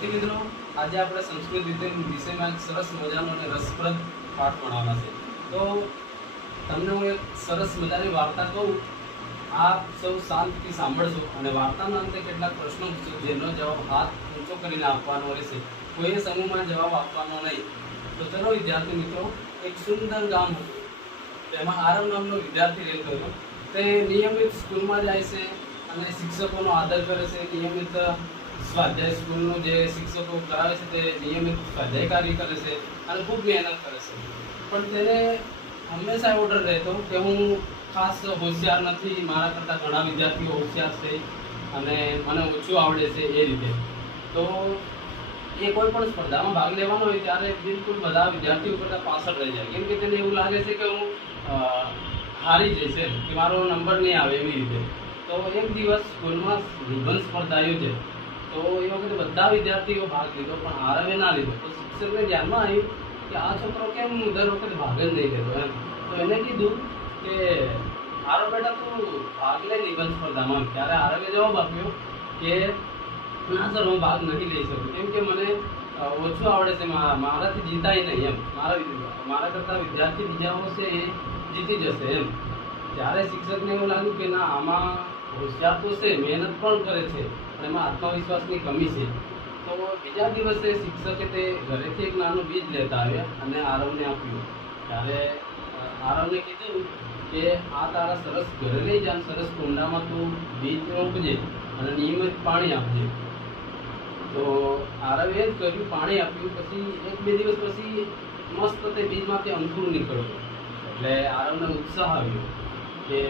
મિત્રો, આજે આપણે સંસ્કૃત વિષયમાં એક સરસ મજાનો અને રસપ્રદ પાઠ ભણવાના છે. તો તમને હું એક સરસ મજાની વાર્તા કહું, આપ સૌ શાંતિથી સાંભળજો અને વાર્તાના અંતે કેટલાક પ્રશ્નો પૂછો, જેનો જવાબ હાથ ઊંચો કરીને આપવાનો રહેશે. કોઈએ સમૂહમાં જવાબ આપવાનો નહીં. તો ચલો વિદ્યાર્થી મિત્રો, એક સુંદર ગામ હતું. તેમાં આરવ નામનો વિદ્યાર્થી રહેતો હતો. તે નિયમિત સ્કૂલમાં જાય છે અને શિક્ષકોનો આદર કરે છે. નિયમિત સ્વાધ્યાય સ્કૂલનું જે શિક્ષકો કરાવે છે તે નિયમિત સ્વાધ્યાય કાર્ય કરે છે અને ખૂબ મહેનત કરે છે. પણ તેને હંમેશા ઓર્ડર રહેતો કે હું ખાસ હોશિયાર નથી, મારા કરતાં ઘણા વિદ્યાર્થીઓ હોશિયાર છે અને મને ઓછું આવડે છે એ રીતે. તો એ કોઈ પણ સ્પર્ધામાં ભાગ લેવાનો હોય ત્યારે બિલકુલ બધા વિદ્યાર્થીઓ કરતાં પાછળ રહી જાય, કેમ કે તેને એવું લાગે છે કે હું હારી જઈશ, કે મારો નંબર નહીં આવે એવી રીતે. તો એક દિવસ સ્કૂલમાં નિબંધ સ્પર્ધા યોજાઈ. તો એ વખતે બધા વિદ્યાર્થીઓ ભાગ લીધો, પણ આરવે ના લીધો. તો શિક્ષકને ધ્યાનમાં આવ્યું કે આ છોકરો કેમ દર વખતે ભાગ જ નહીં લેતો એમ. તો એને કીધું કે આરવ બેટા તું ભાગ લે નિબંધ સ્પર્ધામાં. ત્યારે આરવે જવાબ આપ્યો કે ના સર, હું ભાગ નહીં લઈ શકું, કેમ કે મને ઓછું આવડે છે, મારાથી જીતાય નહીં એમ. મારા કરતાં વિદ્યાર્થી બીજાઓ છે એ જીતી જશે એમ. ત્યારે શિક્ષકને એવું લાગ્યું કે ના, આમાં હોશિયાર તો છે, મહેનત પણ કરે છે, પણ એમાં આત્મવિશ્વાસની કમી છે. તો બીજા દિવસે શિક્ષકે તે ઘરેથી એક નાનું બીજ લેતા આવ્યા અને આરવને આપ્યું. ત્યારે આરવને કીધું કે આ તારા સરસ ઘરે લઈ જા, સરસ કુંડામાં તું બીજ રોપજે અને નિયમિત પાણી આપજે. તો આરવે જ કર્યું, પાણી આપ્યું. પછી એક બે દિવસ પછી મસ્ત તે બીજમાંથી અંકુર નીકળ્યો. એટલે આરવને ઉત્સાહ આવ્યો કે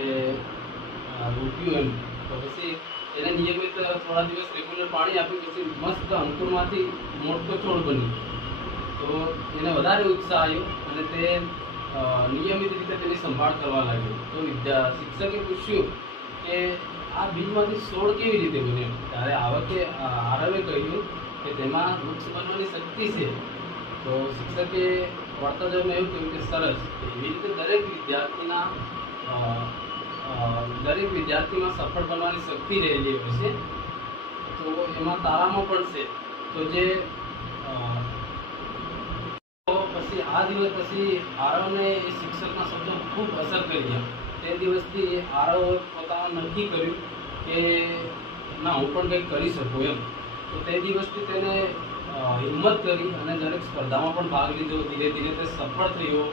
રોપ્યું એમ. તો પછી એને નિયમિત થોડા દિવસ રેગ્યુલર પાણી આપ્યું. પછી મસ્ત અંકુરમાંથી મોટો છોડ બન્યો. તો એને વધારે ઉત્સાહ આવ્યો અને તે નિયમિત રીતે તેની સંભાળ કરવા લાગ્યો. તો શિક્ષકે પૂછ્યું કે આ બીજમાંથી છોડ કેવી રીતે બન્યો. ત્યારે આરવે કહ્યું કે તેમાં વૃક્ષ બનવાની શક્તિ છે. તો શિક્ષકે વર્તનમાં એવું કહ્યું કે સરસ, એવી રીતે દરેક વિદ્યાર્થીમાં સફળ બનવાની શક્તિ રહેલી હોય છે, તો એમાં તારામાં પણ છે. તો પછી આ દિવસ પછી આરવને એ શિક્ષકના શબ્દો ખૂબ અસર કરી ગયા. તે દિવસથી આરવ પોતાનું નક્કી કર્યું કે ના, હું પણ કંઈક કરી શકું એમ. તો તે દિવસથી તેને હિંમત કરી અને દરેક સ્પર્ધામાં પણ ભાગ લીધો. ધીરે ધીરે તે સફળ થયો.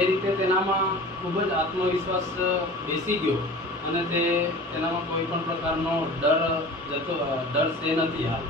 એ રીતે તેનામાં ખૂબ જ આત્મવિશ્વાસ બેસી ગયો અને તેનામાં કોઈ પણ પ્રકારનો ડર છે નથી હાલ.